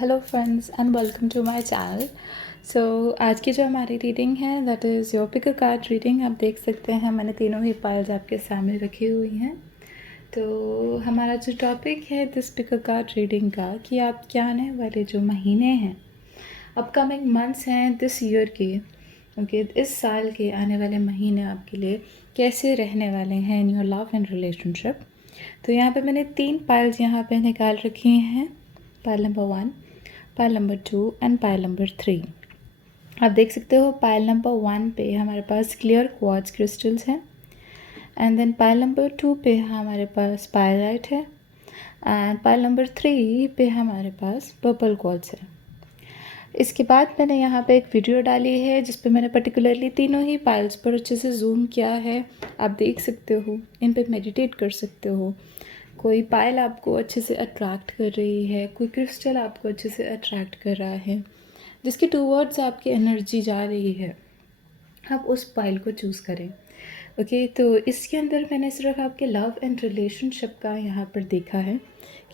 Hello friends and welcome to my channel. So आज की जो हमारी रीडिंग है that is your pick a card reading. आप देख सकते हैं मैंने तीनों ही पाइल्स आपके सामने रखी हुई हैं। तो हमारा जो टॉपिक है this pick a card reading का कि आप क्या आने वाले जो महीने हैं, अपकमिंग मंथ्स हैं दिस ईयर के, ओके, इस साल के आने वाले महीने आपके लिए कैसे रहने वाले हैं in your love and relationship. तो यहाँ पे मैंने 3 पाइल्स यहाँ पे निकाल रखी हैं, pile number 1, pile number 2 and pile number 3। आप देख सकते हो पाइल नंबर 1 पे हमारे पास क्लियर क्वार्ट्ज क्रिस्टल्स हैं, एंड देन पाइल नंबर 2 पे हमारे पास पायराइट है, एंड पाइल नंबर 3 पे हमारे पास पर्पल क्वार्ट्ज है। इसके बाद मैंने यहाँ पे एक वीडियो डाली है जिस पे मैंने पर्टिकुलरली तीनों ही पाइल्स पर अच्छे से जूम किया है। आप देख सकते हो, इन पे मेडिटेट कर सकते हो। कोई पायल आपको अच्छे से अट्रैक्ट कर रही है, कोई क्रिस्टल आपको अच्छे से अट्रैक्ट कर रहा है, जिसके टूवर्ड्स आपकी एनर्जी जा रही है, आप उस पायल को चूज़ करें। ओके, तो इसके अंदर मैंने सिर्फ आपके लव एंड रिलेशनशिप का यहाँ पर देखा है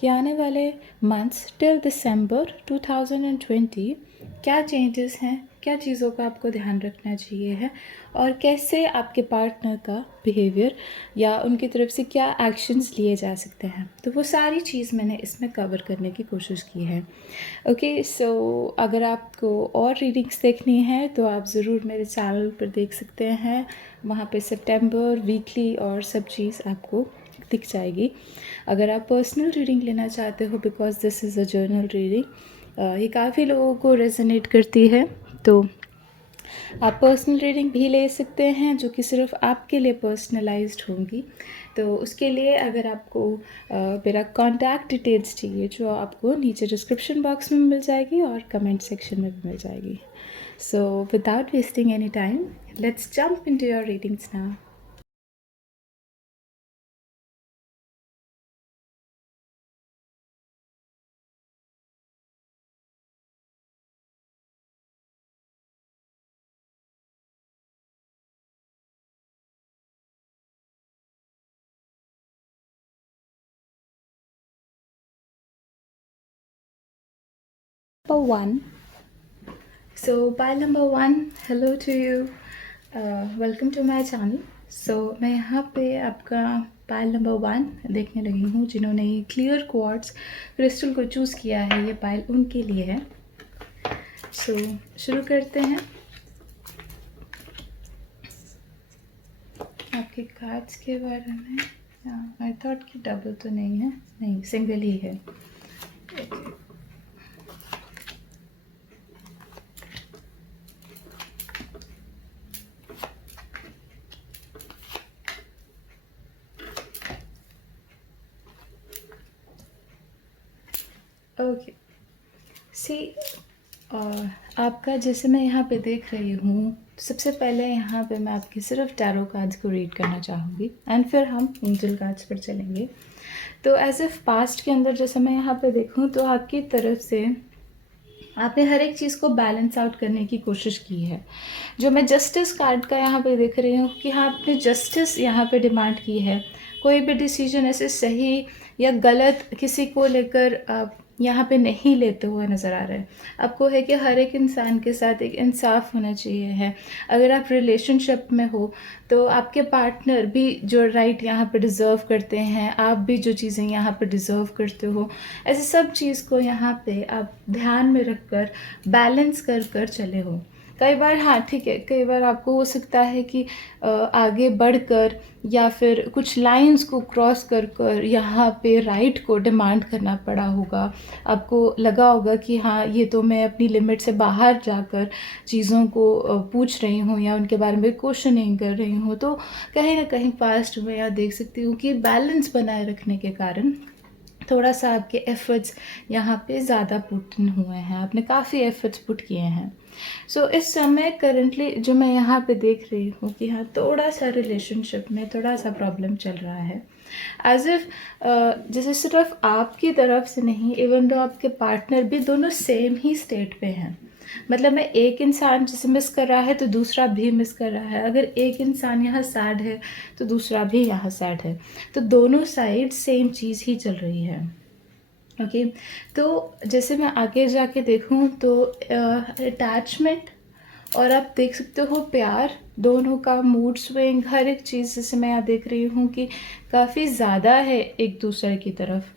कि आने वाले मंथ्स टिल दिसंबर 2020 क्या चेंजेस हैं, क्या चीज़ों का आपको ध्यान रखना चाहिए है, और कैसे आपके पार्टनर का बिहेवियर या उनकी तरफ से क्या एक्शंस लिए जा सकते हैं। तो वो सारी चीज़ मैंने इसमें कवर करने की कोशिश की है। ओके, सो अगर आपको और रीडिंग्स देखनी है तो आप ज़रूर मेरे चैनल पर देख सकते हैं। वहाँ पे सितंबर वीकली और सब चीज़ आपको दिख जाएगी। अगर आप पर्सनल रीडिंग लेना चाहते हो, because this is a journal reading, ये काफ़ी लोगों को रेजोनेट करती है, तो आप पर्सनल रीडिंग भी ले सकते हैं जो कि सिर्फ आपके लिए पर्सनलाइज्ड होंगी। तो उसके लिए अगर आपको मेरा कॉन्टैक्ट डिटेल्स चाहिए, जो आपको नीचे डिस्क्रिप्शन बॉक्स में मिल जाएगी और कमेंट सेक्शन में भी मिल जाएगी। So without wasting any time, let's jump into your readings now. Number 1. So pile number 1, hello to you. Welcome to my channel. So मैं यहाँ पे आपका पाइल नंबर 1 देखने लगी हूँ। जिन्होंने ये क्लियर क्वार्ट्ज क्रिस्टल को चूज़ किया है, ये पाइल उनके लिए है। सो शुरू करते हैं। आपके कार्ड्स के बारे में आई थॉट कि डबल तो नहीं है, नहीं सिंगल ही है। Okay. ओके, सी आपका जैसे मैं यहाँ पे देख रही हूँ, सबसे पहले यहाँ पे मैं आपके सिर्फ टैरो कार्ड्स को रीड करना चाहूँगी एंड फिर हम एंजल कार्ड्स पर चलेंगे। तो एज इफ पास्ट के अंदर जैसे मैं यहाँ पे देखूँ तो आपकी तरफ से आपने हर एक चीज़ को बैलेंस आउट करने की कोशिश की है। जो मैं जस्टिस कार्ड का यहाँ पे देख रही हूँ कि हाँ, आपने जस्टिस यहाँ पे डिमांड की है। कोई भी डिसीजन ऐसे सही या गलत किसी को लेकर आप यहाँ पे नहीं लेते हुए नज़र आ रहे हैं। आपको है कि हर एक इंसान के साथ एक इंसाफ होना चाहिए है। अगर आप रिलेशनशिप में हो तो आपके पार्टनर भी जो राइट यहाँ पे डिज़र्व करते हैं, आप भी जो चीज़ें यहाँ पे डिज़र्व करते हो, ऐसे सब चीज़ को यहाँ पे आप ध्यान में रखकर बैलेंस कर कर चले हो। कई बार हाँ ठीक है, कई बार आपको हो सकता है कि आगे बढ़कर या फिर कुछ लाइंस को क्रॉस कर कर यहाँ पे राइट को डिमांड करना पड़ा होगा। आपको लगा होगा कि हाँ, ये तो मैं अपनी लिमिट से बाहर जाकर चीज़ों को पूछ रही हूँ या उनके बारे में क्वेश्चनिंग कर रही हूँ। तो कहीं ना कहीं पास्ट में यहाँ देख सकती हूँ कि बैलेंस बनाए रखने के कारण थोड़ा सा आपके एफ़र्ट्स यहाँ पे ज़्यादा पुट हुए हैं, आपने काफ़ी एफ़र्ट्स पुट किए हैं। सो इस समय करंटली जो मैं यहाँ पे देख रही हूँ कि हाँ, थोड़ा सा रिलेशनशिप में थोड़ा सा प्रॉब्लम चल रहा है। एज इफ़ जैसे सिर्फ आपकी तरफ से नहीं, इवन दो आपके पार्टनर भी दोनों सेम ही स्टेट पे हैं। मतलब मैं एक इंसान जैसे मिस कर रहा है तो दूसरा भी मिस कर रहा है। अगर एक इंसान यहाँ सैड है तो दूसरा भी यहाँ सैड है। तो दोनों साइड सेम चीज़ ही चल रही है। ओके। तो जैसे मैं आगे जाके देखूँ तो अटैचमेंट और आप देख सकते हो प्यार, दोनों का मूड स्विंग, हर एक चीज़ जैसे मैं यहाँ देख रही हूँ कि काफ़ी ज़्यादा है एक दूसरे की तरफ।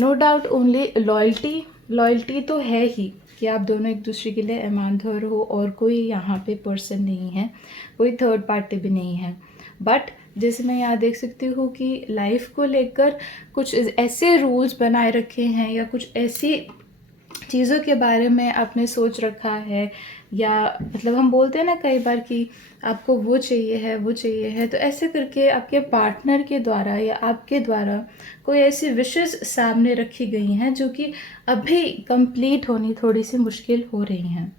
No doubt only loyalty, loyalty तो है ही कि आप दोनों एक दूसरे के लिए ईमानदार हो और कोई यहाँ पे पर्सन नहीं है, कोई थर्ड पार्टी भी नहीं है। बट जैसे मैं यहाँ देख सकती हूँ कि लाइफ को लेकर कुछ ऐसे रूल्स बनाए रखे हैं या कुछ ऐसी चीज़ों के बारे में आपने सोच रखा है, या मतलब हम बोलते हैं ना कई बार कि आपको वो चाहिए है, वो चाहिए है, तो ऐसे करके आपके पार्टनर के द्वारा या आपके द्वारा कोई ऐसी विशेस सामने रखी गई हैं जो कि अभी कंप्लीट होनी थोड़ी सी मुश्किल हो रही हैं।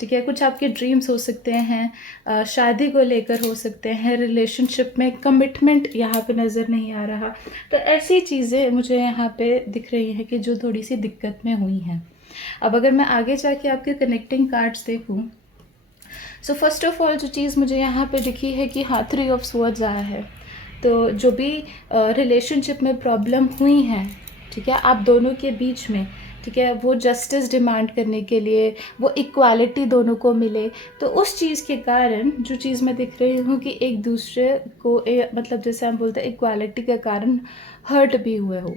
ठीक है, कुछ आपके ड्रीम्स हो सकते हैं, शादी को लेकर हो सकते हैं, रिलेशनशिप में कमिटमेंट यहाँ पे नज़र नहीं आ रहा। तो ऐसी चीज़ें मुझे यहाँ पे दिख रही हैं कि जो थोड़ी सी दिक्कत में हुई हैं। अब अगर मैं आगे जाके आपके कनेक्टिंग कार्ड्स देखूँ, सो फर्स्ट ऑफ ऑल जो चीज़ मुझे यहाँ पे दिखी है कि हाँ 3 ऑफ स्वॉर्ड्स आया है। तो जो भी रिलेशनशिप में प्रॉब्लम हुई हैं, ठीक है, आप दोनों के बीच में, ठीक है, वो जस्टिस डिमांड करने के लिए, वो इक्वालिटी दोनों को मिले, तो उस चीज़ के कारण जो चीज़ मैं दिख रही हूँ कि एक दूसरे को मतलब जैसे हम बोलते हैं इक्वालिटी के कारण हर्ट भी हुए हो।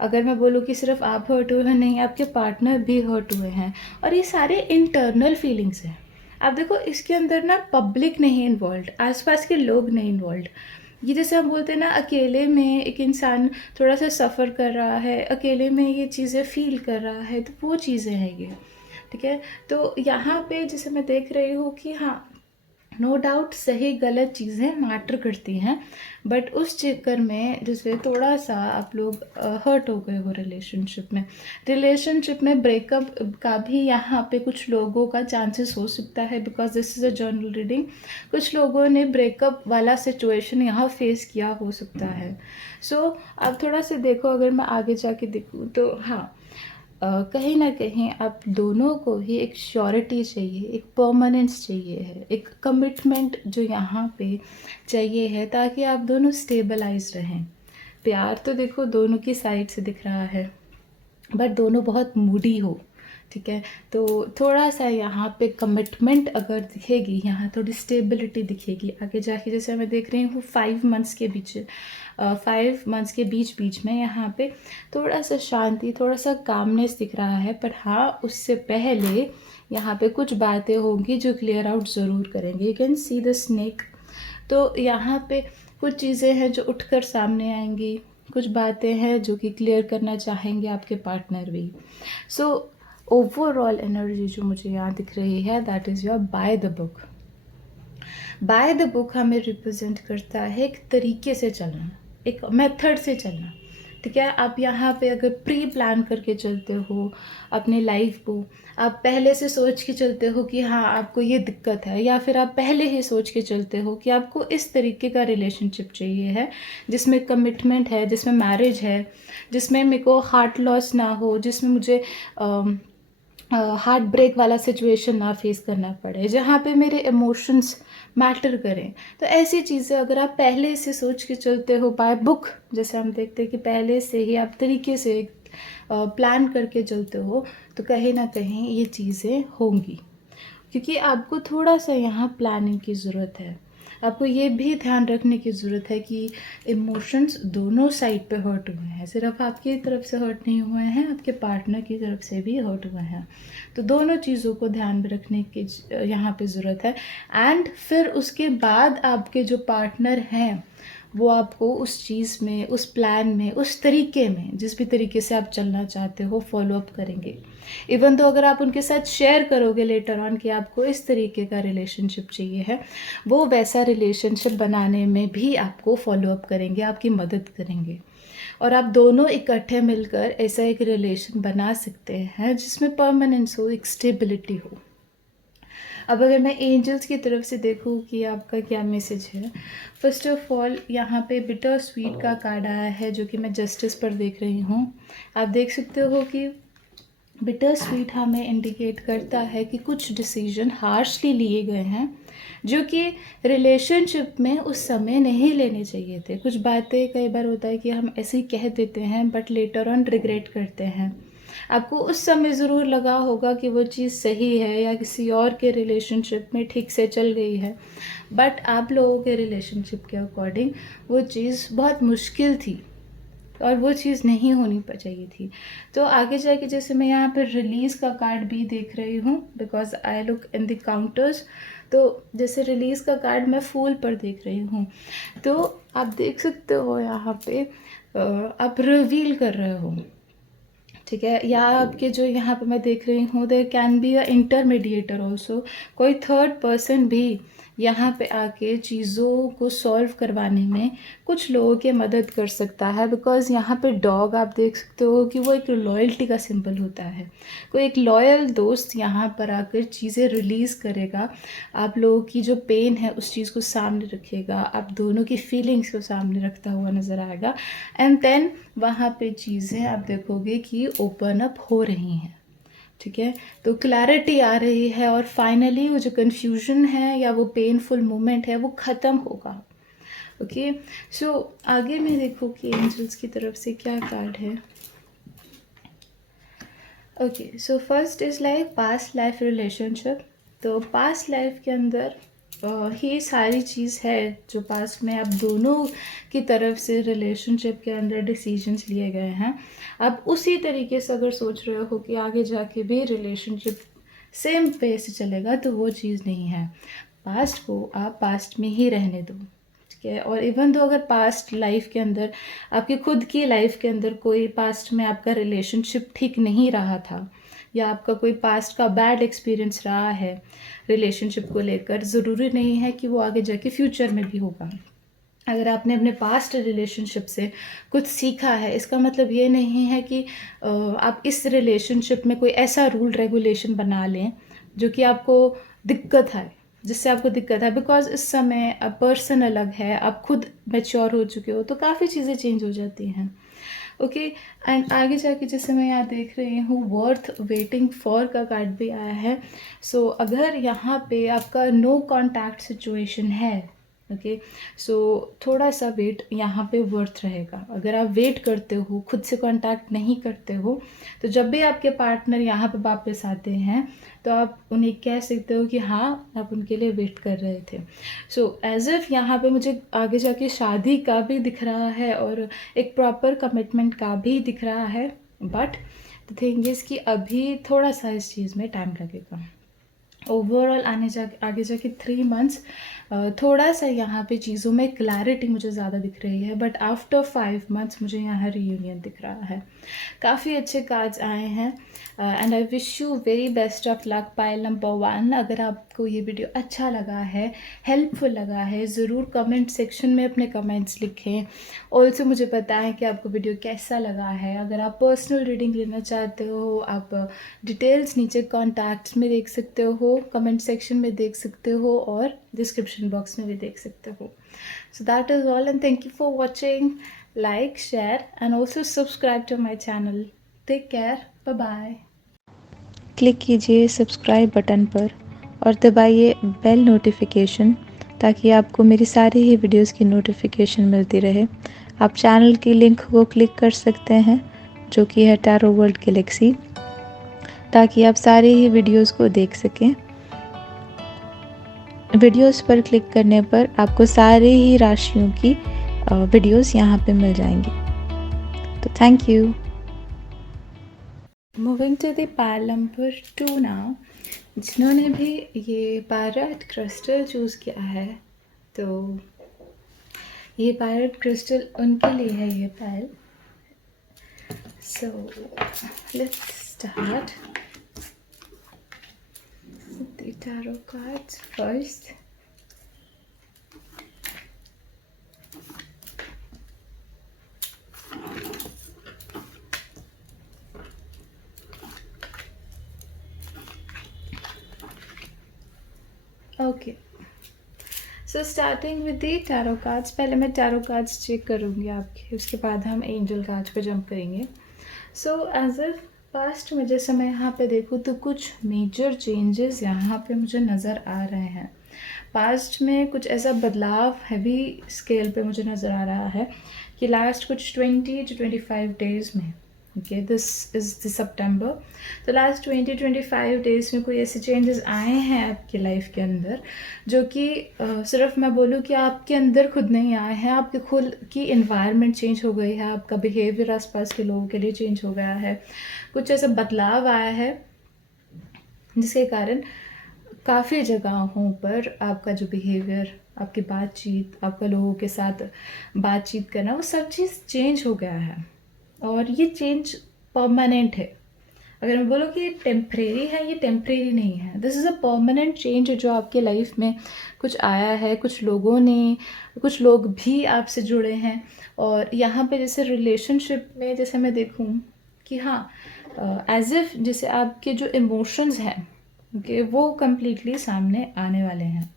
अगर मैं बोलूँ कि सिर्फ आप हर्ट हुए हैं, नहीं, आपके पार्टनर भी हर्ट हुए हैं, और ये सारे इंटरनल फीलिंग्स हैं। आप देखो इसके अंदर ना पब्लिक नहीं इन्वॉल्व, आसपास के लोग नहीं इन्वॉल्व। ये जैसे हम बोलते हैं ना, अकेले में एक इंसान थोड़ा सा सफ़र कर रहा है, अकेले में ये चीज़ें फील कर रहा है, तो वो चीज़ें हैं ये। ठीक है, तो यहाँ पे जैसे मैं देख रही हूँ कि हाँ नो डाउट सही गलत चीज़ें मैटर करती हैं, बट उस चक्कर में जैसे थोड़ा सा आप लोग हर्ट हो गए हो रिलेशनशिप में ब्रेकअप का भी यहाँ पे कुछ लोगों का चांसेस हो सकता है, because this is a journal reading. कुछ लोगों ने ब्रेकअप वाला सिचुएशन यहाँ फेस किया हो सकता है। सो आप थोड़ा सा देखो, अगर मैं आगे जाके देखूँ तो हाँ कहीं ना कहीं आप दोनों को ही एक श्योरिटी चाहिए, एक परमानेंस चाहिए है, एक कमिटमेंट जो यहाँ पे चाहिए है, ताकि आप दोनों स्टेबलाइज रहें। प्यार तो देखो दोनों की साइड से दिख रहा है, बट दोनों बहुत मूडी हो। ठीक है, तो थोड़ा सा यहाँ पे कमिटमेंट अगर दिखेगी, यहाँ थोड़ी स्टेबिलिटी दिखेगी आगे जाके। जैसे मैं देख रही हूँ 5 मंथ्स के बीच, 5 मंथ्स के बीच बीच में यहाँ पे थोड़ा सा शांति, थोड़ा सा कामनेस दिख रहा है। पर हाँ, उससे पहले यहाँ पे कुछ बातें होंगी जो क्लियर आउट ज़रूर करेंगे। You can see the snake. तो यहाँ पे कुछ चीज़ें हैं जो उठकर सामने आएंगी, कुछ बातें हैं जो कि क्लियर करना चाहेंगे आपके पार्टनर भी। सो ओवरऑल एनर्जी जो मुझे यहाँ दिख रही है, that is your by the book. By the book हमें रिप्रेजेंट करता है एक तरीके से चलना, एक मेथड से चलना। ठीक है, आप यहाँ पे अगर प्री प्लान करके चलते हो अपनी लाइफ को, आप पहले से सोच के चलते हो कि हाँ आपको ये दिक्कत है, या फिर आप पहले ही सोच के चलते हो कि आपको इस तरीके का रिलेशनशिप चाहिए है, जिसमें कमिटमेंट है, जिसमें मैरिज है, जिसमें मेरे को हार्ट लॉस ना हो, जिसमें मुझे हार्ट ब्रेक वाला सिचुएशन ना फेस करना पड़े, जहाँ पे मेरे इमोशंस मैटर करें। तो ऐसी चीज़ें अगर आप पहले से सोच के चलते हो बाय बुक, जैसे हम देखते हैं कि पहले से ही आप तरीके से प्लान करके चलते हो, तो कहीं ना कहीं ये चीज़ें होंगी। क्योंकि आपको थोड़ा सा यहाँ प्लानिंग की ज़रूरत है। आपको ये भी ध्यान रखने की ज़रूरत है कि इमोशंस दोनों साइड पे हर्ट हुए हैं, सिर्फ आपकी तरफ से हर्ट नहीं हुए हैं, आपके पार्टनर की तरफ से भी हर्ट हुए हैं। तो दोनों चीज़ों को ध्यान में रखने की यहाँ पे ज़रूरत है। एंड फिर उसके बाद आपके जो पार्टनर हैं वो आपको उस चीज़ में, उस प्लान में, उस तरीके में, जिस भी तरीके से आप चलना चाहते हो, फॉलो अप करेंगे। इवन तो अगर आप उनके साथ शेयर करोगे लेटर ऑन कि आपको इस तरीके का रिलेशनशिप चाहिए है, वो वैसा रिलेशनशिप बनाने में भी आपको फॉलो अप करेंगे, आपकी मदद करेंगे, और आप दोनों इकट्ठे मिलकर ऐसा एक रिलेशन बना सकते हैं जिसमें परमानेंस हो, एक स्टेबिलिटी हो। अब अगर मैं एंजल्स की तरफ से देखूँ कि आपका क्या मैसेज है, फर्स्ट ऑफ ऑल यहाँ पे बिटर स्वीट का कार्ड आया है, जो कि मैं जस्टिस पर देख रही हूँ। आप देख सकते हो कि बिटर स्वीट हमें इंडिकेट करता है कि कुछ डिसीजन हार्शली लिए गए हैं जो कि रिलेशनशिप में उस समय नहीं लेने चाहिए थे। कुछ बातें कई बार होता है कि हम ऐसे ही कह देते हैं बट लेटर ऑन रिग्रेट करते हैं। आपको उस समय ज़रूर लगा होगा कि वो चीज़ सही है या किसी और के रिलेशनशिप में ठीक से चल गई है, बट आप लोगों के रिलेशनशिप के अकॉर्डिंग वो चीज़ बहुत मुश्किल थी और वो चीज़ नहीं होनी चाहिए थी। तो आगे जाके जैसे मैं यहाँ पर रिलीज़ का कार्ड भी देख रही हूँ, because I look in the counters. तो जैसे रिलीज़ का कार्ड मैं फूल पर देख रही हूँ, तो आप देख सकते हो यहाँ पे आप रिवील कर रहे हो, ठीक है। या आपके जो यहाँ पे मैं देख रही हूँ, there can be a intermediator also, कोई थर्ड पर्सन भी यहाँ पे आके चीज़ों को सॉल्व करवाने में कुछ लोगों की मदद कर सकता है। बिकॉज़ यहाँ पे डॉग आप देख सकते हो कि वो एक लॉयल्टी का सिंबल होता है। कोई एक लॉयल दोस्त यहाँ पर आकर चीज़ें रिलीज़ करेगा, आप लोगों की जो पेन है उस चीज़ को सामने रखेगा, आप दोनों की फीलिंग्स को सामने रखता हुआ नज़र आएगा, एंड देन वहाँ पे चीज़ें आप देखोगे कि ओपन अप हो रही हैं, ठीक है। तो क्लैरिटी आ रही है और फाइनली वो जो कन्फ्यूजन है या वो पेनफुल मोमेंट है वो ख़त्म होगा। ओके, सो आगे मैं देखूँ कि एंजल्स की तरफ से क्या कार्ड है। Okay, so first is like past life relationship. तो पास्ट लाइफ के अंदर ये सारी चीज़ है जो पास्ट में आप दोनों की तरफ से रिलेशनशिप के अंदर डिसीजंस लिए गए हैं। आप उसी तरीके से अगर सोच रहे हो कि आगे जाके भी रिलेशनशिप सेम वे से चलेगा, तो वो चीज़ नहीं है। पास्ट को आप पास्ट में ही रहने दो, ठीक है। और इवन तो अगर पास्ट लाइफ के अंदर, आपकी खुद की लाइफ के अंदर कोई पास्ट में आपका रिलेशनशिप ठीक नहीं रहा था या आपका कोई पास्ट का बैड एक्सपीरियंस रहा है रिलेशनशिप को लेकर, ज़रूरी नहीं है कि वो आगे जाके फ्यूचर में भी होगा। अगर आपने अपने पास्ट रिलेशनशिप से कुछ सीखा है, इसका मतलब ये नहीं है कि आप इस रिलेशनशिप में कोई ऐसा रूल रेगुलेशन बना लें जो कि आपको दिक्कत आए, जिससे आपको दिक्कत है। बिकॉज इस समय पर्सन अलग है, आप खुद मैच्योर हो चुके हो, तो काफ़ी चीज़ें चेंज हो जाती हैं। ओके, एंड आगे जाके जैसे मैं यहाँ देख रही हूँ वर्थ वेटिंग फॉर का कार्ड भी आया है। सो अगर यहाँ पे आपका नो कॉन्टैक्ट सिचुएशन है, ओके, सो थोड़ा सा वेट यहाँ पे वर्थ रहेगा। अगर आप वेट करते हो, खुद से कांटेक्ट नहीं करते हो, तो जब भी आपके पार्टनर यहाँ पे वापस आते हैं तो आप उन्हें कह सकते हो कि हाँ, आप उनके लिए वेट कर रहे थे। सो एज इफ़ यहाँ पे मुझे आगे जाके शादी का भी दिख रहा है और एक प्रॉपर कमिटमेंट का भी दिख रहा है, बट द थिंग इज़ कि अभी थोड़ा सा इस चीज़ में टाइम लगेगा। ओवरऑल आगे जाके 3 मंथ्स थोड़ा सा यहाँ पे चीज़ों में क्लैरिटी मुझे ज़्यादा दिख रही है, बट आफ्टर 5 मंथ्स मुझे यहाँ रीयूनियन दिख रहा है। काफ़ी अच्छे कार्ड्स आए हैं and I wish you very best of luck pile number 1। अगर आपको ये वीडियो अच्छा लगा है, हेल्पफुल लगा है, ज़रूर कमेंट सेक्शन में अपने कमेंट्स लिखें। ऑल्सो मुझे बताएं कि आपको वीडियो कैसा लगा है। अगर आप पर्सनल रीडिंग लेना चाहते हो, आप डिटेल्स नीचे कॉन्टैक्ट्स में देख सकते हो, कमेंट सेक्शन में देख सकते हो और डिस्क्रिप्शन बॉक्स में भी देख सकते हो। So that is all and thank you for watching. Like, share and also subscribe to my channel. Take care, bye bye. Click कीजिए सब्सक्राइब बटन पर और दबाइए बेल नोटिफिकेशन ताकि आपको मेरी सारी ही वीडियोस की नोटिफिकेशन मिलती रहे। आप चैनल की लिंक को क्लिक कर सकते हैं जो कि है टैरो वर्ल्ड गैलेक्सी, ताकि आप सारी ही वीडियोस को देख सकें। वीडियोस पर क्लिक करने पर आपको सारी ही राशियों की वीडियोस यहाँ पे मिल जाएंगी। तो thank you. Moving to the pile number 2 now. जिन्होंने भी ये पैरेट क्रिस्टल चूज़ किया है, तो ये पैरेट क्रिस्टल उनके लिए है ये pile. So let's start the tarot cards first. Okay, so starting with the tarot cards, पहले मैं tarot cards चेक करूँगी आपके, उसके बाद हम angel cards पे जंप करेंगे। So as if पास्ट में जैसे मैं यहाँ पे देखूँ तो कुछ मेजर चेंजेस यहाँ पे मुझे नज़र आ रहे हैं। पास्ट में कुछ ऐसा बदलाव हैवी स्केल पे मुझे नज़र आ रहा है कि लास्ट कुछ 20 to 25 डेज़ में, okay, this is the September, तो लास्ट 20-25 डेज़ में कोई ऐसे चेंजेस आए हैं आपकी लाइफ के अंदर जो कि सिर्फ मैं बोलूँ कि आपके अंदर खुद नहीं आए हैं, आपके खुद की एनवायरनमेंट चेंज हो गई है, आपका बिहेवियर आसपास के लोगों के लिए चेंज हो गया है, कुछ ऐसा बदलाव आया है जिसके कारण काफ़ी जगहों पर आपका जो बिहेवियर, आपकी बातचीत, आपका लोगों के साथ बातचीत करना, वो सब चीज़ चेंज हो गया है और ये चेंज परमानेंट है। अगर मैं बोलूँ कि ये टेम्परेरी है, ये टेम्परेरी नहीं है, this is a permanent change जो आपके लाइफ में कुछ आया है, कुछ लोगों ने, कुछ लोग भी आपसे जुड़े हैं। और यहाँ पे जैसे रिलेशनशिप में जैसे मैं देखूँ कि हाँ, एज इफ़ जैसे आपके जो इमोशंस हैं, ओके, वो कम्प्लीटली सामने आने वाले हैं।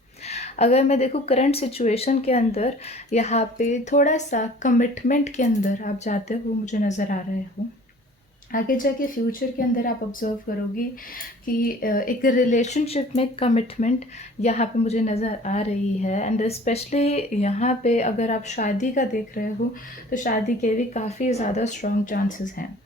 अगर मैं देखूँ करंट सिचुएशन के अंदर यहाँ पे थोड़ा सा कमिटमेंट के अंदर आप जाते हो मुझे नज़र आ रहे हो। आगे जाके फ्यूचर के अंदर आप ऑब्ज़र्व करोगी कि एक रिलेशनशिप में कमिटमेंट यहाँ पे मुझे नज़र आ रही है। एंड स्पेशली यहाँ पे अगर आप शादी का देख रहे हो तो शादी के भी काफ़ी ज़्यादा स्ट्रॉन्ग चांसेस हैं।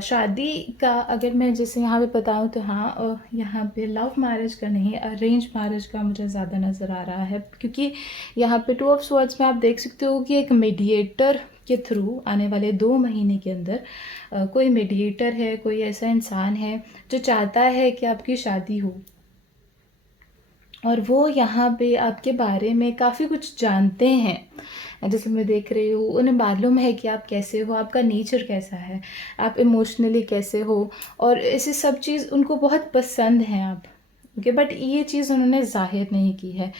शादी का अगर मैं जैसे यहाँ पे बताऊँ तो हाँ, यहाँ पे लव मैरिज का नहीं, अरेंज मैरिज का मुझे ज़्यादा नज़र आ रहा है, क्योंकि यहाँ पे 2 ऑफ स्वॉर्ड्स में आप देख सकते हो कि एक मीडिएटर के थ्रू आने वाले 2 महीने के अंदर कोई मीडिएटर है, कोई ऐसा इंसान है जो चाहता है कि आपकी शादी हो और वो यहाँ पे आपके बारे में काफ़ी कुछ जानते हैं। जैसे मैं देख रही हूँ, उन्हें मालूम है कि आप कैसे हो, आपका नेचर कैसा है, आप इमोशनली कैसे हो, और ऐसी सब चीज़ उनको बहुत पसंद हैं आप, ओके, बट ये चीज़ उन्होंने ज़ाहिर नहीं की है।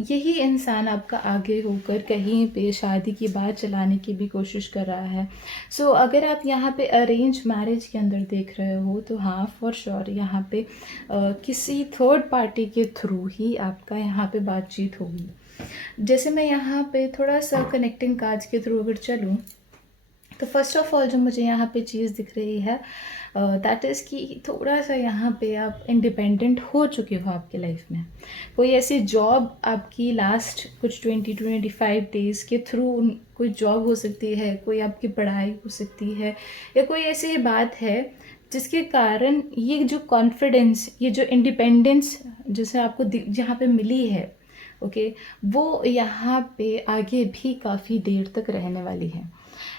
यही इंसान आपका आगे होकर कहीं पे शादी की बात चलाने की भी कोशिश कर रहा है। सो अगर आप यहाँ पे अरेंज मैरिज के अंदर देख रहे हो तो हाँ, फॉर श्योर यहाँ पे किसी थर्ड पार्टी के थ्रू ही आपका यहाँ पे बातचीत होगी। जैसे मैं यहाँ पे थोड़ा सा कनेक्टिंग कार्ड्स के थ्रू अगर चलूँ तो फर्स्ट ऑफ ऑल जो मुझे यहाँ पे चीज़ दिख रही है दैट इज़ कि थोड़ा सा यहाँ पे आप इंडिपेंडेंट हो चुके हो आपके लाइफ में। कोई ऐसी जॉब आपकी लास्ट कुछ 20-25 डेज़ के थ्रू कोई जॉब हो सकती है, कोई आपकी पढ़ाई हो सकती है, या कोई ऐसी बात है जिसके कारण ये जो कॉन्फिडेंस, ये जो इंडिपेंडेंस जैसे आपको जहाँ पे मिली है, ओके, वो यहाँ पे आगे भी काफ़ी देर तक रहने वाली है।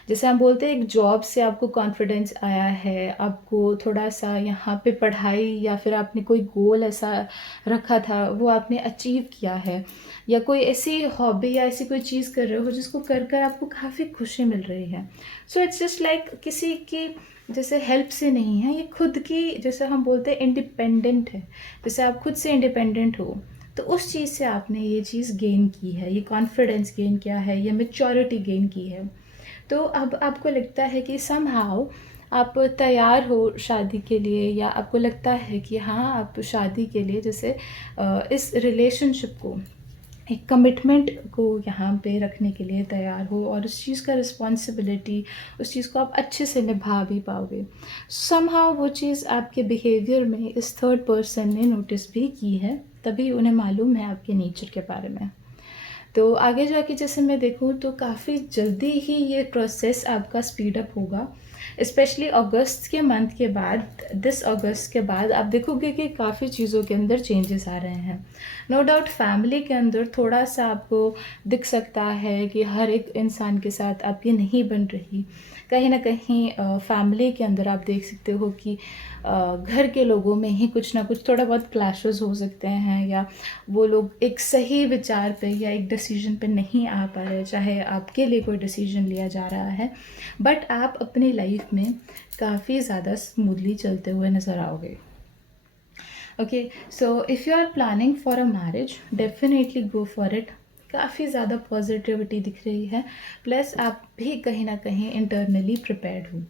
जैसे हम बोलते हैं एक जॉब से आपको कॉन्फिडेंस आया है, आपको थोड़ा-सा यहाँ पे पढ़ाई या फिर आपने कोई गोल ऐसा रखा था, वो आपने अचीव किया है, या कोई ऐसी हॉबी या ऐसी कोई चीज़ कर रहे हो जिसको कर कर आपको काफ़ी खुशी मिल रही है। सो इट्स जस्ट लाइक किसी की जैसे हेल्प से नहीं है, ये खुद की, जैसे हम बोलते हैं इंडिपेंडेंट है, जैसे आप खुद से इंडिपेंडेंट हो, तो उस चीज़ से आपने ये चीज़ गेन की है, ये कॉन्फिडेंस गेन किया है, ये मैच्योरिटी गेन की है। तो अब आपको लगता है कि समहाउ आप तैयार हो शादी के लिए, या आपको लगता है कि हाँ, आप शादी के लिए जैसे इस रिलेशनशिप को, एक कमिटमेंट को यहाँ पे रखने के लिए तैयार हो, और उस चीज़ का रिस्पॉन्सिबिलिटी, उस चीज़ को आप अच्छे से निभा भी पाओगे। समहाउ वो चीज़ आपके बिहेवियर में इस थर्ड पर्सन ने नोटिस भी की है, तभी उन्हें मालूम है आपके नेचर के बारे में। तो आगे जाके जैसे मैं देखूँ तो काफ़ी जल्दी ही ये प्रोसेस आपका स्पीड अप होगा, स्पेशली अगस्त के मंथ के बाद, दिस अगस्त के बाद आप देखोगे कि काफ़ी चीज़ों के अंदर चेंजेस आ रहे हैं। नो डाउट फैमिली के अंदर थोड़ा-सा आपको दिख सकता है कि हर एक इंसान के साथ आपकी नहीं बन रही। कहीं न कहीं फैमिली के अंदर आप देख सकते हो कि घर के लोगों में ही कुछ ना कुछ थोड़ा बहुत क्लैशेस हो सकते हैं, या वो लोग एक सही विचार पे या एक डिसीजन पे नहीं आ पा रहे, चाहे आपके लिए कोई डिसीजन लिया जा रहा है, बट आप अपनी लाइफ में काफ़ी ज़्यादा स्मूथली चलते हुए नज़र आओगे। Okay, so if you are planning for a marriage, definitely go for it. काफ़ी ज़्यादा पॉजिटिविटी दिख रही है, प्लस आप भी कहीं ना कहीं इंटरनली प्रिपेयर्ड हो।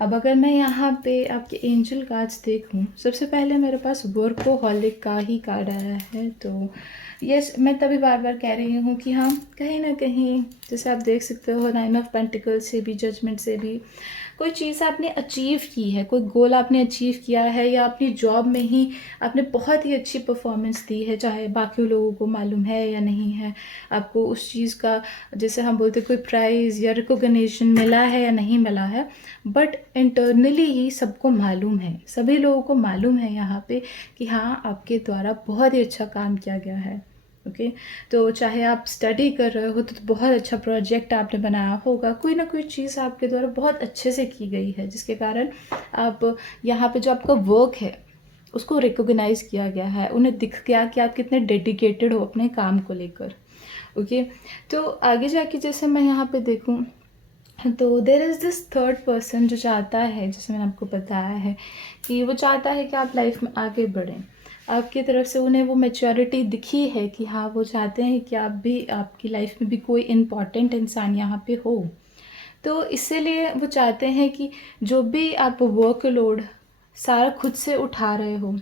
अब अगर मैं यहाँ पे आपके एंजल कार्ड्स देखूँ, सबसे पहले मेरे पास वर्कोहॉलिक का ही कार्ड आया है। तो यस, मैं तभी बार बार कह रही हूँ कि हाँ, कहीं ना कहीं जैसे आप देख सकते हो 9 ऑफ पेंटिकल्स से भी, जजमेंट से भी, कोई चीज़ आपने अचीव की है, कोई गोल आपने अचीव किया है, या अपनी जॉब में ही आपने बहुत ही अच्छी परफॉर्मेंस दी है, चाहे बाकी लोगों को मालूम है या नहीं है। आपको उस चीज़ का, जैसे हम बोलते हैं, कोई प्राइज़ या रिकॉग्निशन मिला है या नहीं मिला है, बट इंटरनली ही सबको मालूम है, सभी लोगों को मालूम है यहाँ पे कि हाँ, आपके द्वारा बहुत ही अच्छा काम किया गया है। ओके, तो चाहे आप स्टडी कर रहे हो तो बहुत अच्छा प्रोजेक्ट आपने बनाया होगा, कोई ना कोई चीज़ आपके द्वारा बहुत अच्छे से की गई है, जिसके कारण आप यहाँ पे जो आपका वर्क है उसको रिकॉग्नाइज़ किया गया है, उन्हें दिख गया कि आप कितने डेडिकेटेड हो अपने काम को लेकर। ओके, तो आगे जाके जैसे मैं यहाँ पे देखूँ, तो there is this third person जो चाहता है, जैसे मैंने आपको बताया है कि वो चाहता है कि आप लाइफ में आगे बढ़ें। आपकी तरफ से उन्हें वो मैच्योरिटी दिखी है कि हाँ, वो चाहते हैं कि आप भी, आपकी लाइफ में भी कोई इम्पॉर्टेंट इंसान यहाँ पे हो। तो इसीलिए वो चाहते हैं कि जो भी आप वर्कलोड सारा खुद से उठा रहे हो,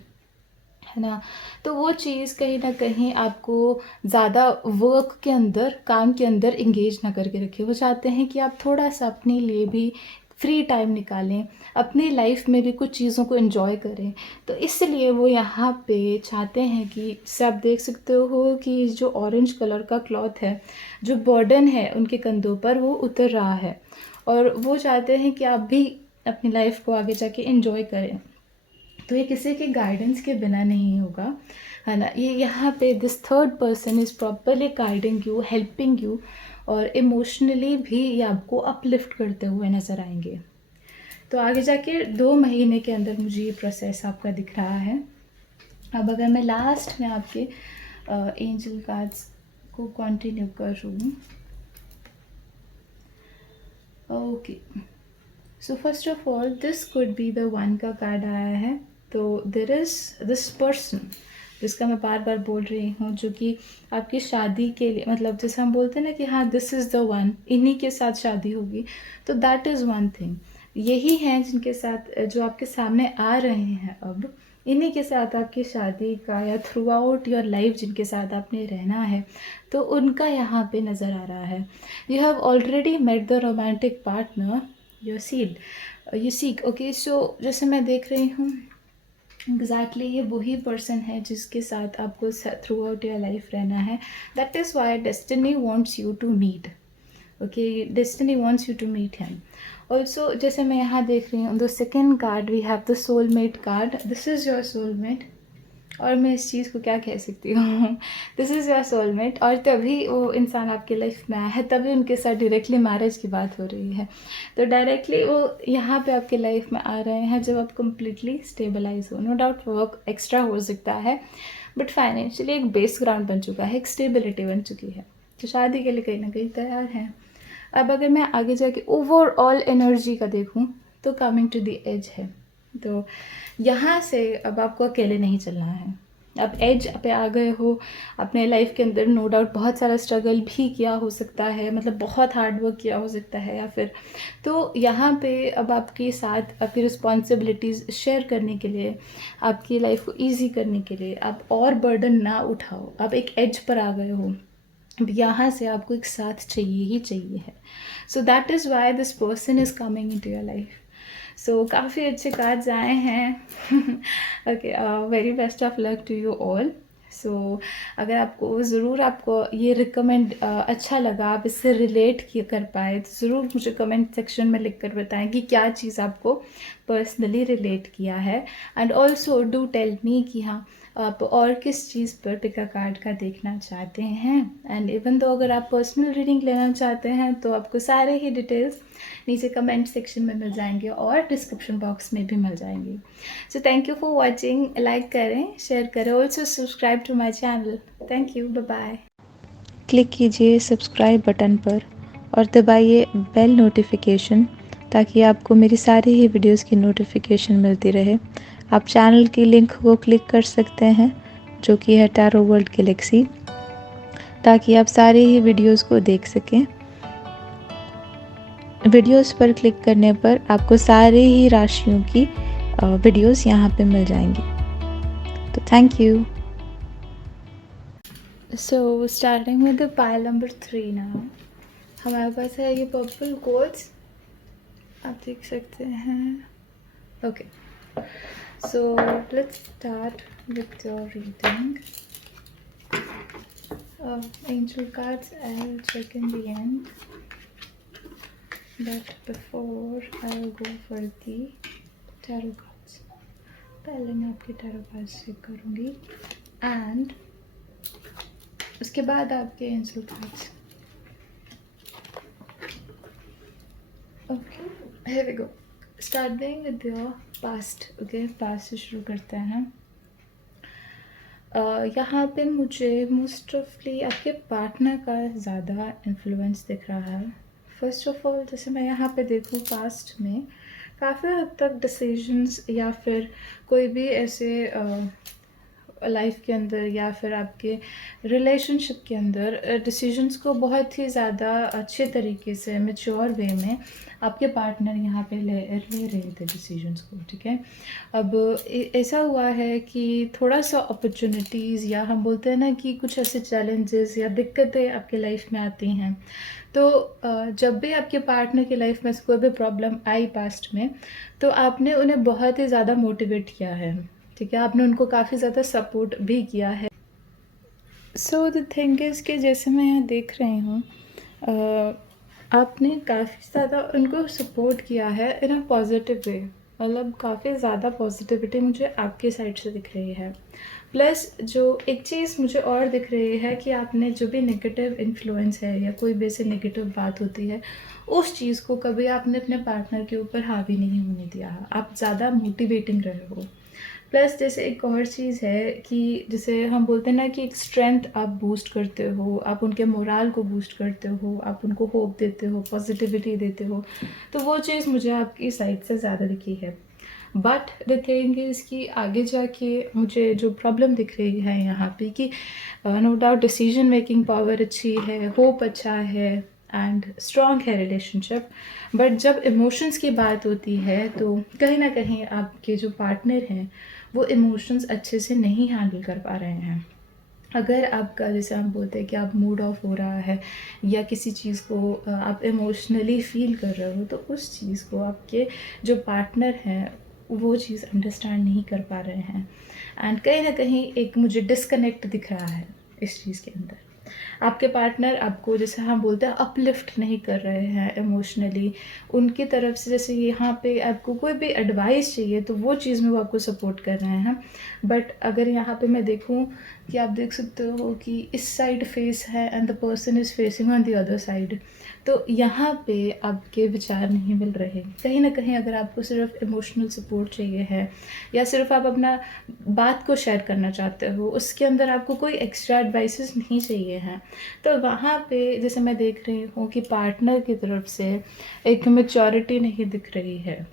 है ना, तो वो चीज़ कहीं न कहीं आपको ज़्यादा वर्क के अंदर, काम के अंदर एंगेज ना करके रखे। वो चाहते हैं कि आप थोड़ा-सा अपने लिए भी फ्री टाइम निकालें, अपनी लाइफ में भी कुछ चीज़ों को एन्जॉय करें। तो इसलिए वो यहाँ पे चाहते हैं कि, जैसे आप देख सकते हो कि जो ऑरेंज कलर का क्लॉथ है, जो बर्डन है उनके कंधों पर, वो उतर रहा है, और वो चाहते हैं कि आप भी अपनी लाइफ को आगे जाके एन्जॉय करें। तो ये किसी के गाइडेंस के बिना नहीं होगा, है ना। ये यहाँ पे this third person is properly guiding you, helping you, और इमोशनली भी ये आपको अपलिफ्ट करते हुए नज़र आएंगे। तो आगे जाके 2 महीने के अंदर मुझे ये प्रोसेस आपका दिख रहा है। अब अगर मैं लास्ट में आपके एंजल कार्ड्स को कंटिन्यू करूँ, okay, so first of all this could be the one का कार्ड आया है। तो देर इज़ दिस पर्सन जिसका मैं बार बार बोल रही हूँ, जो कि आपकी शादी के लिए, मतलब जैसे हम बोलते हैं ना कि हाँ, दिस इज़ द वन, इन्हीं के साथ शादी होगी, तो दैट इज़ वन थिंग। यही हैं जिनके साथ, जो आपके सामने आ रहे हैं अब, इन्हीं के साथ आपकी शादी का, या थ्रू आउट योर लाइफ जिनके साथ आपने रहना है, तो उनका यहाँ पे नज़र आ रहा है। You have already met the romantic partner your seed, you seek. Okay, so जैसे मैं देख रही हूँ, एग्जैक्टली ये वही पर्सन है जिसके साथ आपको थ्रू आउट योर लाइफ रहना है। That is why destiny wants you to meet. Okay, destiny wants you to meet him. Also जैसे मैं यहाँ देख रही हूँ, the second card we have the soulmate card. This is your soulmate, और मैं इस चीज़ को क्या कह सकती हूँ, दिस इज़ योर सोलमेट। और तभी वो इंसान आपके लाइफ में आया है, तभी उनके साथ डायरेक्टली मैरिज की बात हो रही है। तो डायरेक्टली वो यहाँ पे आपके लाइफ में आ रहे हैं जब आप कम्प्लीटली स्टेबलाइज हो। नो डाउट वर्क एक्स्ट्रा हो सकता है, बट फाइनेंशियली एक बेस ग्राउंड बन चुका है, एक स्टेबिलिटी बन चुकी है, तो शादी के लिए कहीं ना कहीं तैयार हैं। अब अगर मैं आगे जाके ओवरऑल एनर्जी का देखूँ, तो कमिंग टू द एज है। तो यहाँ से अब आपको अकेले नहीं चलना है, आप एज पे आ गए हो अपने लाइफ के अंदर। नो डाउट बहुत सारा स्ट्रगल भी किया हो सकता है, मतलब बहुत हार्ड वर्क किया हो सकता है, या फिर, तो यहाँ पे अब आपके साथ आपकी रिस्पॉन्सिबिलिटीज़ शेयर करने के लिए, आपकी लाइफ को ईजी करने के लिए, आप और बर्डन ना उठाओ, आप एक एज पर आ गए हो। अब यहाँ से आपको एक साथ चाहिए ही चाहिए है। So that is why this person is coming into your life. So काफ़ी अच्छे कार्ड्स आए हैं। Okay, very best of luck to you all. So अगर आपको ज़रूर, आपको ये रिकमेंड अच्छा लगा, आप इससे रिलेट कर पाए, तो ज़रूर मुझे कमेंट सेक्शन में लिख कर बताएं कि क्या चीज़ आपको पर्सनली रिलेट किया है। And also do tell me कि हाँ, आप और किस चीज़ पर पिका कार्ड का देखना चाहते हैं। एंड इवन दो अगर आप पर्सनल रीडिंग लेना चाहते हैं, तो आपको सारे ही डिटेल्स नीचे कमेंट सेक्शन में मिल जाएंगे और डिस्क्रिप्शन बॉक्स में भी मिल जाएंगे। So thank you for watching, like करें, शेयर करें, also subscribe to my channel. Thank you, bye bye. Click कीजिए सब्सक्राइब बटन पर और दबाइए बेल नोटिफिकेशन, ताकि आपको मेरी सारी ही वीडियोस की नोटिफिकेशन मिलती रहे। आप चैनल की लिंक को क्लिक कर सकते हैं, जो कि है टैरो वर्ल्ड गैलेक्सी, ताकि आप सारी ही वीडियोस को देख सकें। वीडियोस पर क्लिक करने पर आपको सारी ही राशियों की वीडियोस यहाँ पे मिल जाएंगी। तो thank you. So starting with the pile number 3 now, हमारे पास है ये पर्पल कोड्स, आप देख सकते हैं। Okay, so let's start with your reading. Angel cards I'll check in the end, but before I'll go for the tarot cards. पहले मैं आपके tarot cards चेक करूँगी and उसके बाद आपके angel cards. Okay, here we go. Starting with your past. Okay, past से शुरू करते हैं। यहाँ पे मुझे मोस्ट ऑफली आपके पार्टनर का ज़्यादा इन्फ्लुएंस दिख रहा है। फर्स्ट ऑफ ऑल जैसे मैं यहाँ पे देखूँ पास्ट में काफ़ी हद तक डिसीजंस या फिर कोई भी ऐसे लाइफ के अंदर या फिर आपके रिलेशनशिप के अंदर डिसीजंस को बहुत ही ज़्यादा अच्छे तरीके से मैच्योर वे में आपके पार्टनर यहाँ पे ले रहे थे डिसीजंस को, ठीक है। अब ऐसा हुआ है कि थोड़ा सा अपॉर्चुनिटीज़ या हम बोलते हैं ना कि कुछ ऐसे चैलेंजेस या दिक्कतें आपके लाइफ में आती हैं, तो जब भी आपके पार्टनर की लाइफ में कोई भी प्रॉब्लम आई पास्ट में, तो आपने उन्हें बहुत ही ज़्यादा मोटिवेट किया है, ठीक है। आपने उनको काफ़ी ज़्यादा सपोर्ट भी किया है। सो द थिंग इज़ कि जैसे मैं यहाँ देख रही हूँ, आपने काफ़ी ज़्यादा उनको सपोर्ट किया है इन अ पॉजिटिव वे, मतलब काफ़ी ज़्यादा पॉजिटिविटी मुझे आपके साइड से दिख रही है। प्लस जो एक चीज़ मुझे और दिख रही है कि आपने जो भी नेगेटिव इन्फ्लुएंस है या कोई भी ऐसी नेगेटिव बात होती है, उस चीज़ को कभी आपने अपने पार्टनर के ऊपर हावी नहीं होने दिया। आप ज़्यादा मोटिवेटिंग रहे हो। प्लस जैसे एक और चीज़ है कि जैसे हम बोलते हैं ना कि एक स्ट्रेंथ आप बूस्ट करते हो, आप उनके मोराल को बूस्ट करते हो, आप उनको होप देते हो, पॉजिटिविटी देते हो, तो वो चीज़ मुझे आपकी साइड से ज़्यादा दिखी है। बट द थिंग इज़ कि आगे जाके मुझे जो प्रॉब्लम दिख रही है यहाँ पे कि no doubt decision making power अच्छी है, होप अच्छा है एंड स्ट्रॉन्ग है रिलेशनशिप, बट जब इमोशंस की बात होती है तो कहीं ना कहीं आपके जो पार्टनर हैं वो इमोशंस अच्छे से नहीं हैंडल कर पा रहे हैं। अगर आपका जैसे हम बोलते हैं कि आप मूड ऑफ हो रहा है या किसी चीज़ को आप इमोशनली फील कर रहे हो, तो उस चीज़ को आपके जो पार्टनर हैं वो चीज़ अंडरस्टैंड नहीं कर पा रहे हैं एंड कहीं ना कहीं एक मुझे डिस्कनेक्ट दिख रहा है इस चीज़ के अंदर। आपके पार्टनर आपको जैसे हम बोलते हैं अपलिफ्ट नहीं कर रहे हैं इमोशनली, उनकी तरफ से जैसे यहाँ पे आपको कोई भी एडवाइस चाहिए तो वो चीज़ में वो आपको सपोर्ट कर रहे हैं। बट अगर यहाँ पे मैं देखूँ कि आप देख सकते हो कि इस साइड फेस है and the person is facing on the other side, तो यहाँ पे आपके विचार नहीं मिल रहे। कहीं ना कहीं अगर आपको सिर्फ इमोशनल सपोर्ट चाहिए है या सिर्फ आप अपना बात को शेयर करना चाहते हो, उसके अंदर आपको कोई एक्स्ट्रा एडवाइसेस नहीं चाहिए हैं, तो वहाँ पे जैसे मैं देख रही हूँ कि पार्टनर की तरफ से एक मैच्योरिटी नहीं दिख रही है।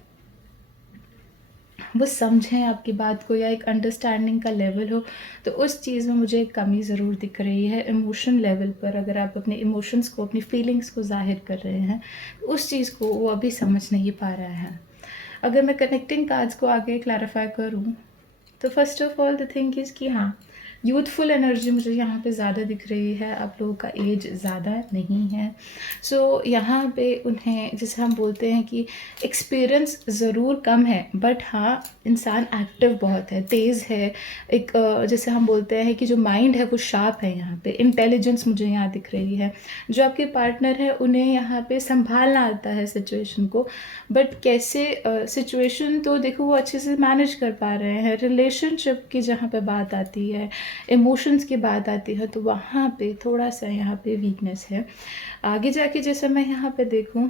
वो समझें आपकी बात को या एक अंडरस्टैंडिंग का लेवल हो, तो उस चीज़ में मुझे एक कमी ज़रूर दिख रही है। इमोशन लेवल पर अगर आप अपने इमोशंस को, अपनी फीलिंग्स को ज़ाहिर कर रहे हैं, उस चीज़ को वो अभी समझ नहीं पा रहे हैं। अगर मैं कनेक्टिंग कार्ड्स को आगे क्लैरिफाई करूँ, तो first of all the thing is कि हाँ, यूथफुल एनर्जी मुझे यहाँ पे ज़्यादा दिख रही है। आप लोगों का एज ज़्यादा नहीं है, सो यहाँ पे उन्हें जैसे हम बोलते हैं कि एक्सपीरियंस ज़रूर कम है, बट हाँ इंसान एक्टिव बहुत है, तेज़ है। एक जैसे हम बोलते हैं कि जो माइंड है वो शार्प है। यहाँ पे इंटेलिजेंस मुझे यहाँ दिख रही है। जो आपके पार्टनर है उन्हें यहाँ पे संभालना आता है सिचुएशन को, बट कैसे सिचुएशन तो देखो वो अच्छे से मैनेज कर पा रहे हैं। रिलेशनशिप की जहाँ पे बात आती है, इमोशंस की बात आती है, तो वहाँ पे थोड़ा सा यहाँ पे वीकनेस है। आगे जाके जैसे मैं यहाँ पे देखूँ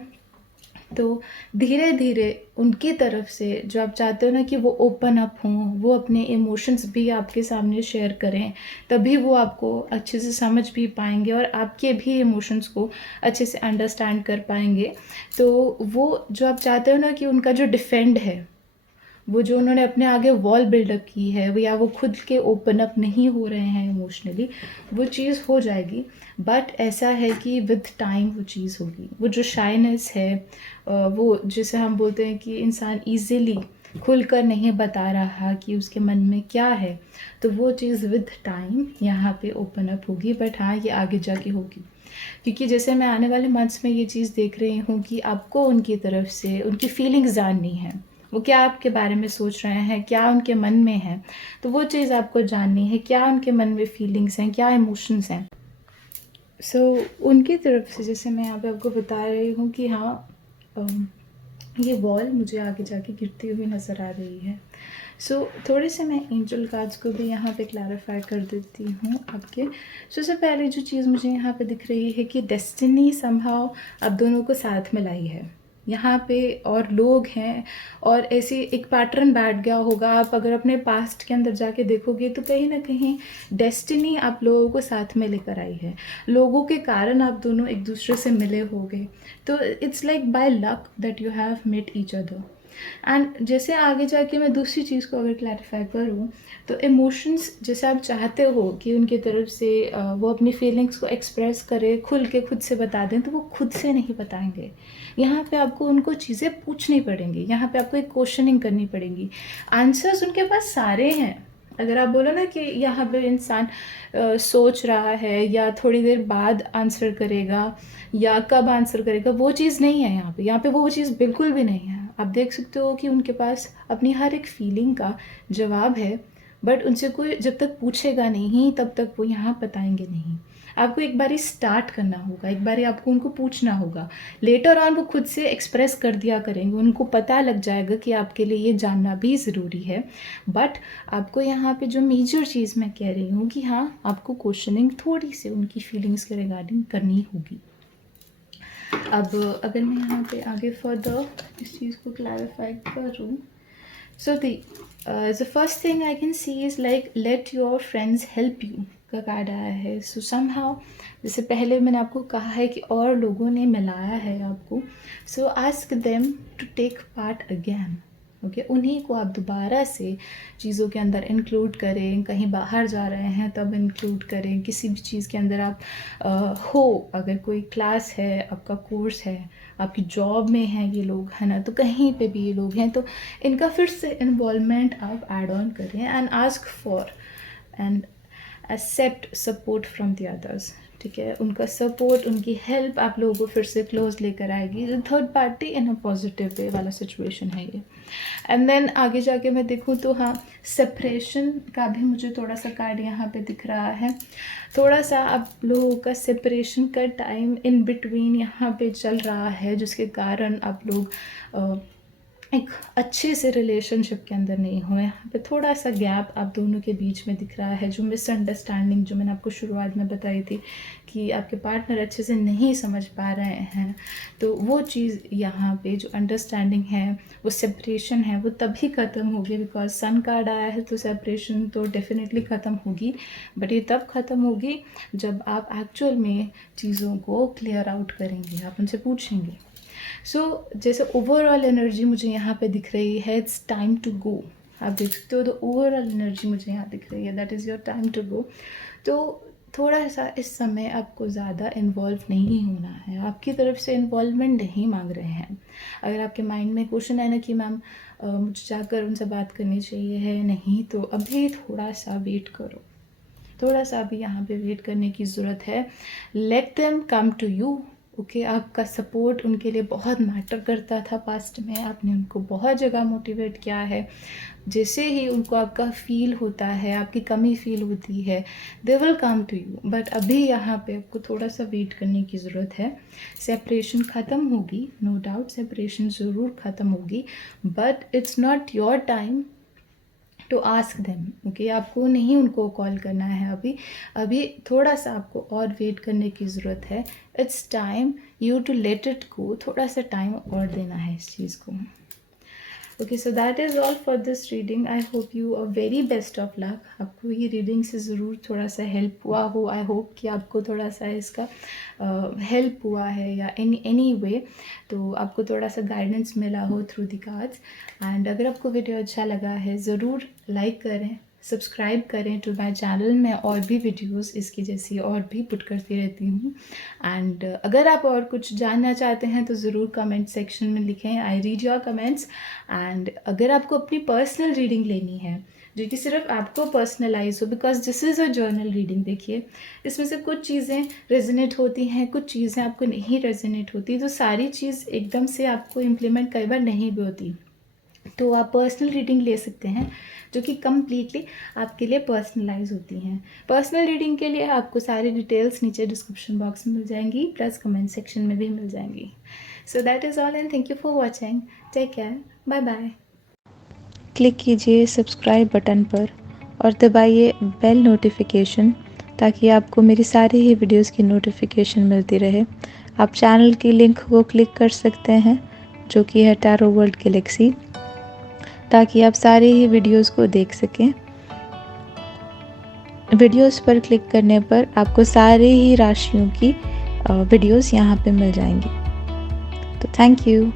तो धीरे धीरे उनकी तरफ से जो आप चाहते हो ना कि वो ओपन अप हों, वो अपने इमोशंस भी आपके सामने शेयर करें, तभी वो आपको अच्छे से समझ भी पाएंगे और आपके भी इमोशंस को अच्छे से अंडरस्टैंड कर पाएंगे। तो वो जो आप चाहते हो ना कि उनका जो डिफेंड है, वो जो उन्होंने अपने आगे वॉल बिल्डअप की है, वो या वो खुद के ओपन अप नहीं हो रहे हैं इमोशनली, वो चीज़ हो जाएगी। बट ऐसा है कि विद टाइम वो चीज़ होगी। वो जो शाइनेस है, वो जैसे हम बोलते हैं कि इंसान ईज़िली खुलकर नहीं बता रहा कि उसके मन में क्या है, तो वो चीज़ विद टाइम यहाँ पे ओपन अप होगी। बट हाँ, ये आगे जाके होगी। क्योंकि जैसे मैं आने वाले मंथ्स में ये चीज़ देख रही हूँ कि आपको उनकी तरफ से उनकी फीलिंग्स जाननी है, वो क्या आपके बारे में सोच रहे हैं, क्या उनके मन में है, तो वो चीज़ आपको जाननी है, क्या उनके मन में फीलिंग्स हैं, क्या इमोशंस हैं। सो उनकी तरफ से जैसे मैं यहाँ पे आपको बता रही हूँ कि हाँ, ये वॉल मुझे आगे जाके गिरती हुई नज़र आ रही है। सो थोड़े से मैं एंजल कार्ड्स को भी यहाँ पे क्लैरिफाई कर देती हूँ आपके। सबसे पहले जो चीज़ मुझे यहाँ पे दिख रही है कि डेस्टिनी समहाउ आप दोनों को साथ में लाई है यहाँ पे, और लोग हैं, और ऐसे एक पैटर्न बैठ गया होगा। आप अगर अपने पास्ट के अंदर जाके देखोगे तो कहीं ना कहीं डेस्टिनी आप लोगों को साथ में लेकर आई है, लोगों के कारण आप दोनों एक दूसरे से मिले होगे। तो it's like by luck that you have met each other. And जैसे आगे जाके मैं दूसरी चीज़ को अगर क्लैरिफाई करूँ तो इमोशंस जैसे आप चाहते हो कि उनकी तरफ से वो अपनी फीलिंग्स को एक्सप्रेस करें, खुल के खुद से बता दें, तो वो खुद से नहीं बताएंगे। यहाँ पे आपको उनको चीज़ें पूछनी पड़ेंगी, यहाँ पे आपको एक क्वेश्चनिंग करनी पड़ेगी। आंसर्स उनके पास सारे हैं। अगर आप बोलो ना कि यहाँ पे इंसान सोच रहा है या थोड़ी देर बाद आंसर करेगा या कब आंसर करेगा, वो चीज़ नहीं है यहाँ पे। यहाँ पे वो चीज़ बिल्कुल भी नहीं है। आप देख सकते हो कि उनके पास अपनी हर एक फीलिंग का जवाब है, बट उनसे कोई जब तक पूछेगा नहीं तब तक वो यहाँ बताएंगे नहीं। आपको एक बारी स्टार्ट करना होगा, एक बारी आपको उनको पूछना होगा। लेटर ऑन वो खुद से एक्सप्रेस कर दिया करेंगे, उनको पता लग जाएगा कि आपके लिए ये जानना भी ज़रूरी है। बट आपको यहाँ पे जो मेजर चीज़ मैं कह रही हूँ कि हाँ, आपको क्वेश्चनिंग थोड़ी सी उनकी फीलिंग्स के रिगार्डिंग करनी होगी। अब अगर मैं यहाँ पे आगे फर्दर इस चीज़ को क्लैरिफाई करूँ, so the first thing I can see is like let your friends help you का कार्ड आया है। सो समहाउ जैसे पहले मैंने आपको कहा है कि और लोगों ने मिलाया है आपको, so ask them to take part again. Okay, उन्हीं को आप दोबारा से चीज़ों के अंदर इंक्लूड करें, कहीं बाहर जा रहे हैं तब इंक्लूड करें, किसी भी चीज़ के अंदर आप हो, अगर कोई क्लास है, आपका कोर्स है, आपकी जॉब में हैं ये लोग, है ना, तो कहीं पे भी ये लोग हैं तो इनका फिर से इन्वॉल्वमेंट आप ऐड ऑन करें and ask for and accept support from the others. ठीक है, उनका सपोर्ट, उनकी हेल्प आप लोगों को फिर से क्लोज लेकर आएगी। Third party in a positive way वाला सिचुएशन है ये। एंड देन आगे जाके मैं देखूँ तो हाँ, सेपरेशन का भी मुझे थोड़ा सा कार्ड यहाँ पे दिख रहा है। थोड़ा सा आप लोगों का सेपरेशन का टाइम इन बिटवीन यहाँ पे चल रहा है, जिसके कारण आप लोग एक अच्छे से रिलेशनशिप के अंदर नहीं हो। यहाँ पे थोड़ा सा गैप आप दोनों के बीच में दिख रहा है, जो मिसअंडरस्टैंडिंग जो मैंने आपको शुरुआत में बताई थी कि आपके पार्टनर अच्छे से नहीं समझ पा रहे हैं, तो वो चीज़ यहाँ पे जो अंडरस्टैंडिंग है, वो सेपरेशन है, वो तभी ख़त्म होगी। बिकॉज सन कार्ड आया है तो सेपरेशन तो डेफिनेटली ख़त्म होगी, बट ये तब ख़त्म होगी जब आप एक्चुअल में चीज़ों को क्लियर आउट करेंगे, आप उनसे पूछेंगे। सो जैसे ओवरऑल एनर्जी मुझे यहाँ पे दिख रही है, इट्स टाइम टू गो। आप देख सकते हो, तो ओवरऑल एनर्जी मुझे यहाँ दिख रही है, that is your time to go. तो थोड़ा सा इस समय आपको ज़्यादा इन्वॉल्व नहीं होना है, आपकी तरफ से इन्वॉल्वमेंट नहीं मांग रहे हैं। अगर आपके माइंड में क्वेश्चन है ना कि मैम मुझे जाकर उनसे बात करनी चाहिए है, नहीं, तो अभी थोड़ा सा वेट करो, थोड़ा सा अभी यहाँ पे वेट करने की ज़रूरत है। Let them come to you. Okay, आपका सपोर्ट उनके लिए बहुत मैटर करता था पास्ट में, आपने उनको बहुत जगह मोटिवेट किया है। जैसे ही उनको आपका फील होता है, आपकी कमी फील होती है, they will come to you. But अभी यहाँ पे आपको थोड़ा सा वेट करने की ज़रूरत है। सेपरेशन ख़त्म होगी, नो डाउट सेपरेशन ज़रूर ख़त्म होगी, but it's not your time to ask them. Okay, आपको नहीं उनको कॉल करना है अभी थोड़ा सा आपको और वेट करने की ज़रूरत है। It's time you to let it go, थोड़ा सा टाइम और देना है इस चीज़ को। Okay, so that is all for this reading. I hope you a very best of luck. आपको ये रीडिंग से ज़रूर थोड़ा सा हेल्प हुआ हो। आई होप कि आपको थोड़ा सा इसका हेल्प हुआ है या एनी वे, तो आपको थोड़ा सा गाइडेंस मिला हो थ्रू द कार्ड्स। एंड अगर आपको वीडियो अच्छा लगा है, ज़रूर लाइक करें, सब्सक्राइब करें टू माय चैनल। मैं और भी वीडियोस इसकी जैसी और भी पुट करती रहती हूँ। एंड अगर आप और कुछ जानना चाहते हैं तो ज़रूर कमेंट सेक्शन में लिखें, I read your comments. And अगर आपको अपनी पर्सनल रीडिंग लेनी है जो कि सिर्फ आपको पर्सनलाइज हो, because this is a journal reading, देखिए इसमें से कुछ चीज़ें रेजोनेट होती हैं, कुछ चीज़ें आपको नहीं रेजोनेट होती, तो सारी चीज़ एकदम से आपको इम्प्लीमेंट कई बार नहीं भी होती, तो आप पर्सनल रीडिंग ले सकते हैं जो कि कम्प्लीटली आपके लिए पर्सनलाइज होती हैं। पर्सनल रीडिंग के लिए आपको सारी डिटेल्स नीचे डिस्क्रिप्शन बॉक्स में मिल जाएंगी, प्लस कमेंट सेक्शन में भी मिल जाएंगी। So that is all and thank you for watching. Take care, bye bye. Click कीजिए सब्सक्राइब बटन पर और दबाइए बेल नोटिफिकेशन ताकि आपको मेरी सारी ही वीडियोस की नोटिफिकेशन मिलती रहे। आप चैनल की लिंक को क्लिक कर सकते हैं जो कि है टैरो वर्ल्ड गैलेक्सी, ताकि आप सारी ही वीडियोस को देख सकें। वीडियोस पर क्लिक करने पर आपको सारी ही राशियों की वीडियोस यहाँ पे मिल जाएंगी। तो थैंक यू।